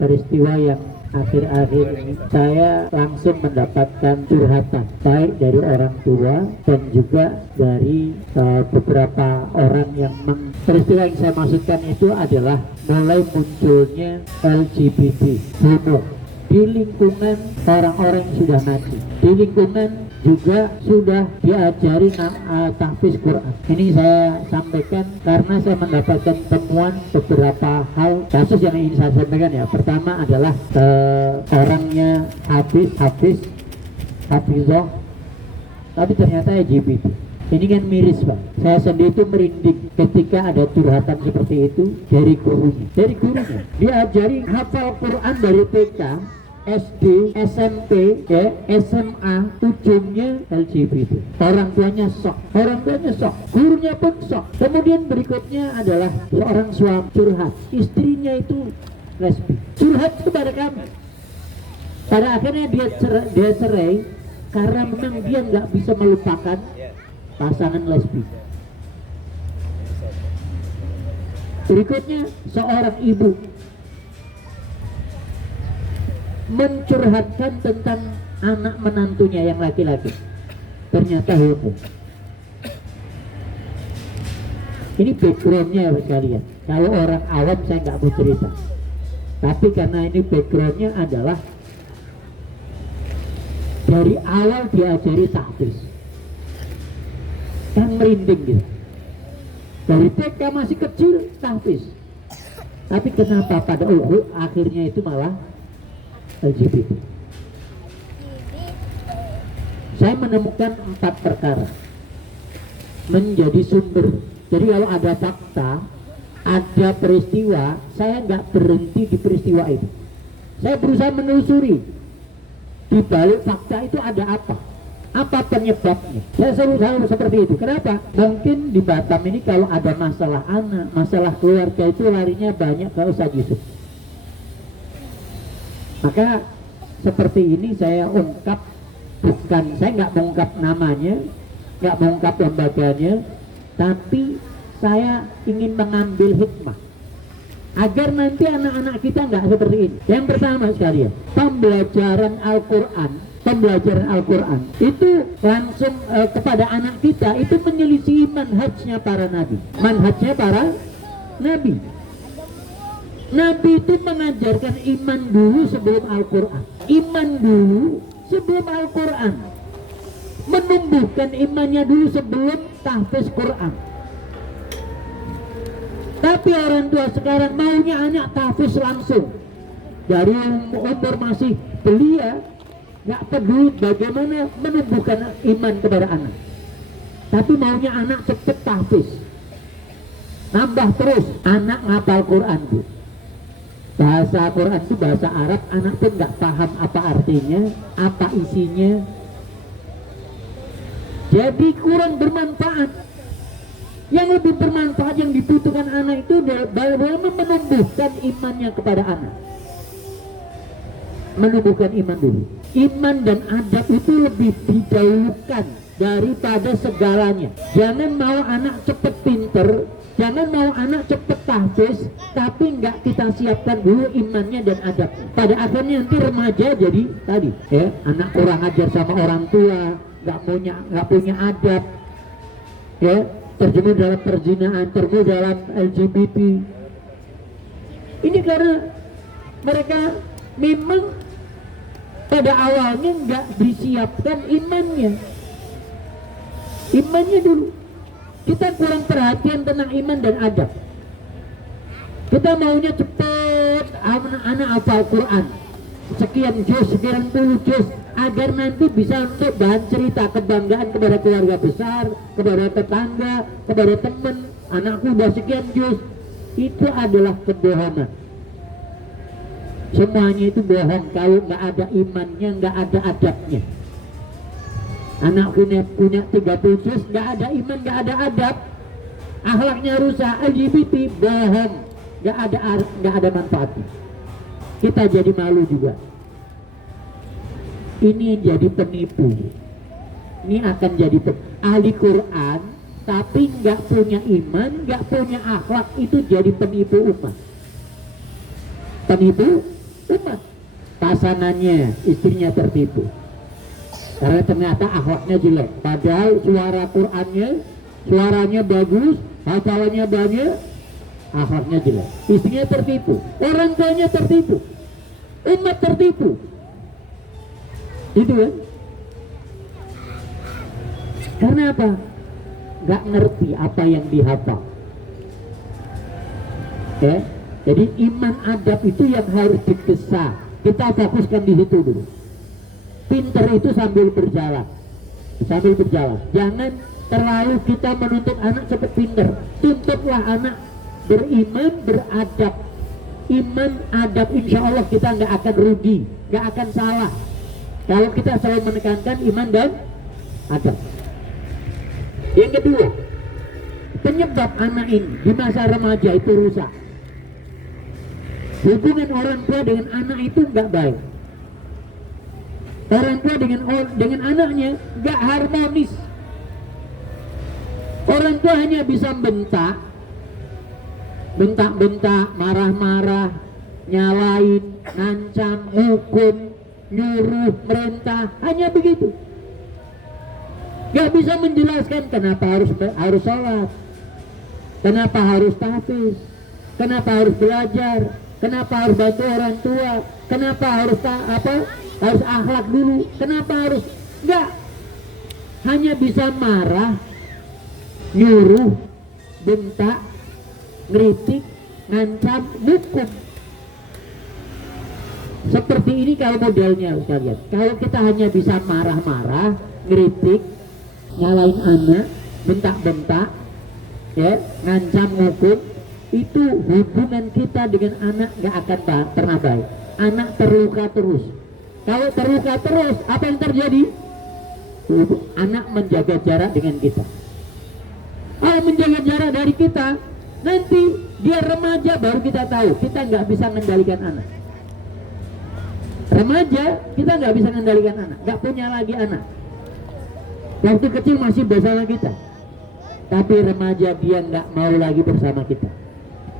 peristiwa yang akhir-akhir ini saya langsung mendapatkan curhatan baik dari orang tua dan juga dari beberapa orang yang peristiwa yang saya maksudkan itu adalah mulai munculnya LGBT homo di lingkungan orang-orang yang sudah mati, di lingkungan juga sudah diajari tahfiz Quran. Ini saya sampaikan karena saya mendapatkan temuan beberapa hal kasus yang ingin saya sampaikan ya. Pertama adalah orangnya Hafizah, tapi ternyata LGBT. Ini kan miris Pak. Saya sendiri itu merinding ketika ada curhatan seperti itu dari gurunya. Diajari hafal Quran dari TK, SD, SMP, ya, SMA, ujungnya LGBT. Orang tuanya sok, gurunya pun sok. Kemudian berikutnya adalah seorang suami curhat, istrinya itu lesbi, curhat kepada kami. Pada akhirnya dia cerai karena memang dia nggak bisa melupakan pasangan lesbi. Berikutnya seorang ibu mencurhatkan tentang anak menantunya yang laki-laki, ternyata homo. Ini backgroundnya ya sekalian. Kalau orang awam saya nggak mau cerita, tapi karena ini backgroundnya adalah dari awal diajari tahfiz, kan merinding gitu. Dari TK masih kecil tahfiz, tapi kenapa pada akhirnya itu malah LGBT? Saya menemukan 4 perkara menjadi sumber. Jadi kalau ada fakta, ada peristiwa, saya nggak berhenti di peristiwa itu. Saya berusaha menelusuri di balik fakta itu ada apa penyebabnya. Saya selalu seperti itu. Kenapa? Mungkin di Batam ini kalau ada masalah anak, masalah keluarga itu larinya banyak ke Ustaz Yusuf. Maka seperti ini saya ungkap, saya nggak mengungkap namanya, nggak mengungkap lembaganya, tapi saya ingin mengambil hikmah agar nanti anak-anak kita nggak seperti ini. Yang pertama sekalian, pembelajaran Al-Quran itu langsung kepada anak kita itu menyelisih manhajnya para nabi. Nabi itu mengajarkan iman dulu sebelum Al-Quran. Menumbuhkan imannya dulu sebelum tahfiz Quran. Tapi orang tua sekarang maunya anak tahfiz langsung dari umur masih belia, nggak peduli bagaimana menumbuhkan iman kepada anak, tapi maunya anak cepet tahfiz. Tambah terus anak ngapal Quran Bu. Bahasa Quran itu bahasa Arab, anak pun nggak paham apa artinya, apa isinya, jadi kurang bermanfaat. Yang lebih bermanfaat yang dibutuhkan anak itu adalah menumbuhkan imannya kepada anak. Menumbuhkan iman dulu. Iman dan adab itu lebih didahulukan daripada segalanya. Jangan mau anak cepet pinter, jangan mau anak cepet tahfiz, tapi nggak kita siapkan dulu imannya dan adabnya. Pada akhirnya nanti remaja jadi tadi, ya, anak kurang ajar sama orang tua, nggak punya adab, ya, terjerumus dalam perzinahan, terjerumus dalam LGBT. Ini karena mereka memang pada awalnya nggak disiapkan imannya dulu. Kita kurang perhatian tentang iman dan adab. Kita maunya cepat anak-anak hafal Quran, sekian juz, sekian puluh juz, agar nanti bisa untuk bahan cerita kebanggaan kepada keluarga besar, kepada tetangga, kepada teman. Anakku udah sekian juz. Itu adalah kebohongan. Semuanya itu bohong kalau nggak ada imannya, nggak ada adabnya. Anak punya 30 juz, nggak ada iman, nggak ada adab, akhlaknya rusak, LGBT, bohong, nggak ada manfaatnya. Kita jadi malu juga. Ini jadi penipu. Ini akan jadi ahli Quran, tapi nggak punya iman, nggak punya akhlak, itu jadi penipu umat. Penipu umat. Pasangannya, istrinya tertipu karena ternyata akhlaknya jelek, padahal suara Qur'annya, suaranya bagus, hafalannya banyak, akhlaknya jelek. Istrinya tertipu, orang tuanya tertipu, umat tertipu. Itu kan? Karena apa? Gak ngerti apa yang dihafal. Ya, jadi iman adab itu yang harus dikesah. Kita fokuskan di situ dulu. Pinter itu sambil berjalan, jangan terlalu kita menuntut anak cepat pinter. Tuntutlah anak beriman, beradab. Iman, adab, insya Allah kita nggak akan rugi, nggak akan salah kalau kita selalu menekankan iman dan adab. Yang kedua, penyebab anak ini di masa remaja itu rusak. Hubungan orang tua dengan anak itu nggak baik. Orang tua dengan anaknya nggak harmonis. Orang tua hanya bisa bentak, marah-marah, nyalain, ngancam, hukum, nyuruh, merintah, hanya begitu. Gak bisa menjelaskan kenapa harus sholat, kenapa harus tahfiz, kenapa harus belajar, kenapa harus bantu orang tua, kenapa harus harus akhlak dulu, kenapa harus enggak. Hanya bisa marah, nyuruh, bentak, ngeritik, ngancam, hukum. Seperti ini kalau modelnya sekalian. Kalau kita hanya bisa marah-marah, ngeritik, nyalain anak, bentak-bentak, ya, ngancam, hukum, itu hubungan kita dengan anak gak akan pernah baik. Anak terluka terus. Kalau terluka terus, apa yang terjadi? Anak menjaga jarak dengan kita. Kalau menjaga jarak dari kita, nanti dia remaja baru kita tahu kita nggak bisa mengendalikan anak. Remaja kita nggak bisa mengendalikan anak, nggak punya lagi anak. Waktu kecil masih bersama kita, tapi remaja dia nggak mau lagi bersama kita,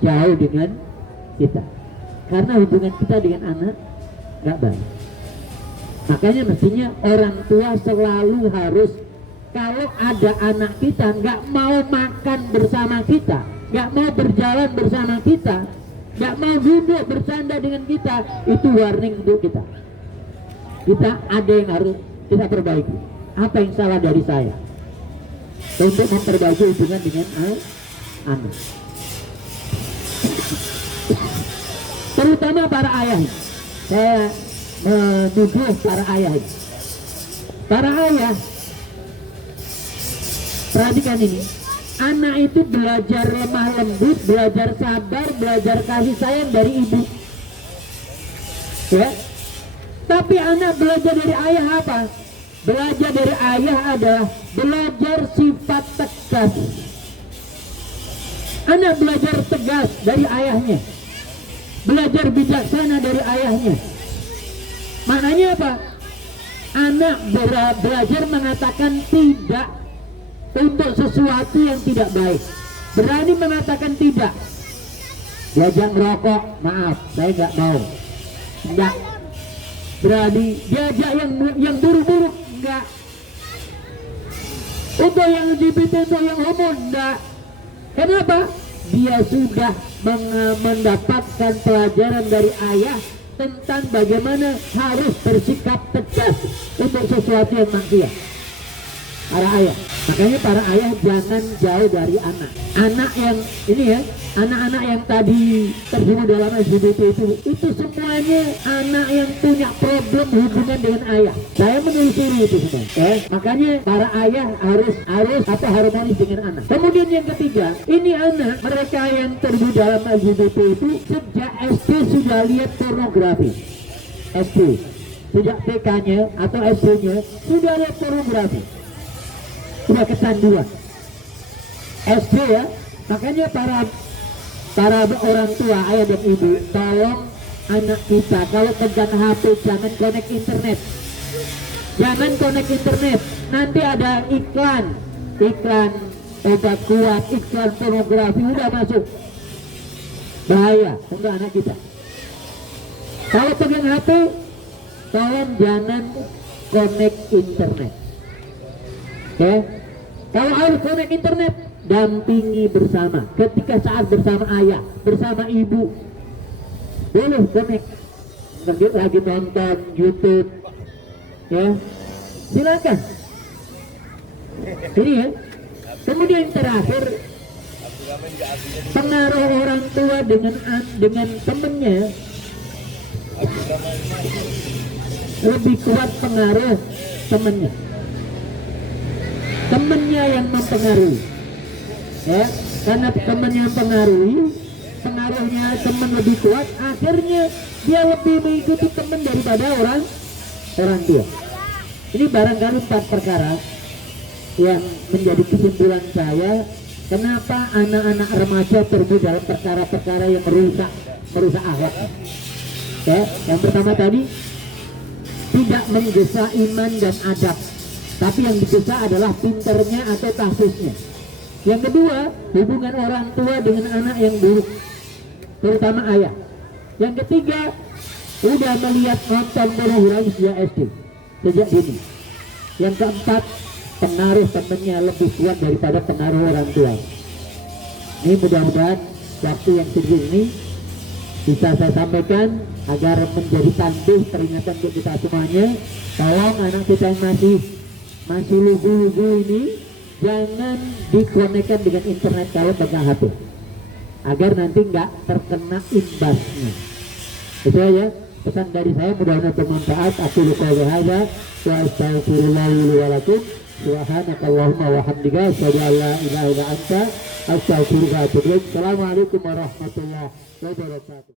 jauh dengan kita, karena hubungan kita dengan anak nggak baik. Makanya mestinya orang tua selalu harus, kalau ada anak kita nggak mau makan bersama kita, nggak mau berjalan bersama kita, nggak mau duduk bercanda dengan kita, itu warning untuk kita. Kita ada yang harus kita perbaiki. Apa yang salah dari saya untuk memperbaiki hubungan dengan anak, terutama para ayah. Saya menuduh para ayah ini. Para ayah, perhatikan ini. Anak itu belajar lemah lembut, belajar sabar, belajar kasih sayang dari ibu. Ya. Tapi anak belajar dari ayah apa? Belajar dari ayah adalah belajar sifat tegas. Anak belajar tegas dari ayahnya. Belajar bijaksana dari ayahnya. Maknanya apa? Anak belajar mengatakan tidak untuk sesuatu yang tidak baik. Berani mengatakan tidak. Diajak merokok, maaf, saya nggak mau. Enggak. Berani diajak yang buruk-buruk, enggak. Untuk yang LGBT, untuk yang homo, enggak. Kenapa? Dia sudah mendapatkan pelajaran dari ayah tentang bagaimana harus bersikap tegas untuk sesuatu yang maksiat. Para ayah, makanya para ayah jangan jauh dari anak. Anak yang ini ya, anak-anak yang tadi terjun dalam LGBT itu semuanya anak yang punya problem hubungan dengan ayah. Saya menelusuri itu semua. Makanya para ayah harus harmonis dengan anak. Kemudian yang ketiga, ini anak mereka yang terjun dalam LGBT itu sejak SD sudah lihat pornografi. SD, sejak TK-nya atau SD-nya sudah lihat pornografi. Sudah kecanduan SD ya. Makanya para orang tua, ayah dan ibu, tolong anak kita kalau pegang HP jangan connect internet. Jangan connect internet. Nanti ada iklan obat kuat, iklan pornografi udah masuk. Bahaya untuk anak kita. Kalau pegang HP, tolong jangan connect internet. Ya, kalau harus connect internet, dampingi bersama. Ketika saat bersama ayah, bersama ibu, boleh connect. Lagi nonton YouTube, ya, silakan. Ini ya. Kemudian terakhir, pengaruh orang tua dengan temennya lebih kuat pengaruh temennya. Temennya yang mempengaruhi, ya, karena temennya mempengaruhi, pengaruhnya teman lebih kuat, akhirnya dia lebih mengikuti teman daripada orang tua. Ini barangkali 4 perkara yang menjadi kesimpulan saya, kenapa anak-anak remaja terjun dalam perkara-perkara yang merusak akhlak. Ya, yang pertama tadi, tidak menggesa iman dan adab, tapi yang digesa adalah pinternya atau kasusnya. Yang kedua, hubungan orang tua dengan anak yang buruk, terutama ayah. Yang ketiga, udah melihat nonton pornografi sejak SD, sejak dini. Yang keempat, pengaruh temannya lebih kuat daripada pengaruh orang tua. Ini mudah-mudahan waktu yang sedikit ini bisa saya sampaikan agar menjadi tanduh peringatan untuk kita semuanya. Tolong anak kita yang masih lugu-lugu ini jangan dikonekkan dengan internet kalau pegang HP, agar nanti nggak terkena imbasnya. Itu aja pesan dari saya, mudah-mudahan bermanfaat. Aku qouli hadza wa astaghfirullah li wa lakum. Subhanakallahumma wa hamdika asyhadu an la ilaha illa anta astaghfiruka wa atubu ilaik. Assalamualaikum warahmatullahi wabarakatuh.